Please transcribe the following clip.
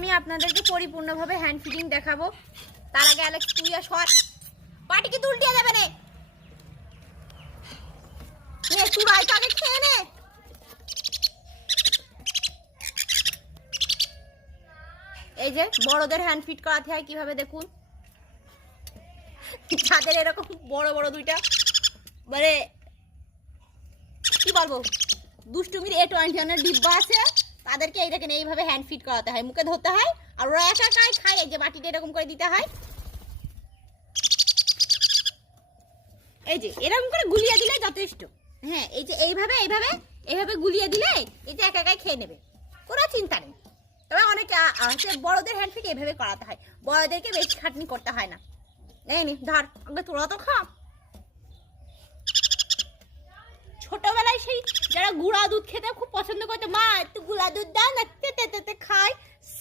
আমি আপনাদেরকে পরিপূর্ণভাবে হ্যান্ড ফিডিং দেখাবো। তার আগে অ্যালেক্স তুই আর সর, পাটিকে তুলটিয়ে যাবে নে, তুই রাইট আগে খেয়ে নে। এই যে বড়দের হ্যান্ড ফিট করাতে হয় কিভাবে দেখুন, যাদের এরকম বড় বড় দুইটা মানে কি বলবো দুষ্টুমির A21 ডিব্বা আছে, তাদেরকে এই দেখেন এইভাবে হ্যান্ড ফিট করাতে হয়, মুখে ধরতে হয় আর ওরা একা একাই খায়। এই যে বাটিটা এরকম করে দিতে হয়, এই যে এরকম করে গুলিয়ে দিলে যথেষ্ট। হ্যাঁ এই যে এইভাবে এইভাবে এইভাবে গুলিয়ে দিলে এই যে একা একাই খেয়ে নেবে, কোনো চিন্তা নেই। তবে অনেকে বড়দের হ্যান্ড ফিট এইভাবে করাতে হয়, বড়দেরকে বেশি খাটনি করতে হয় না। এই নি ধর, আগে তোরা তো খা। ছোটবেলায় সেই যারা গুঁড়া দুধ খেতে খুব পছন্দ করতো, মা একটু গুঁড়া দুধ দাও না, তেতে তেতে খায়,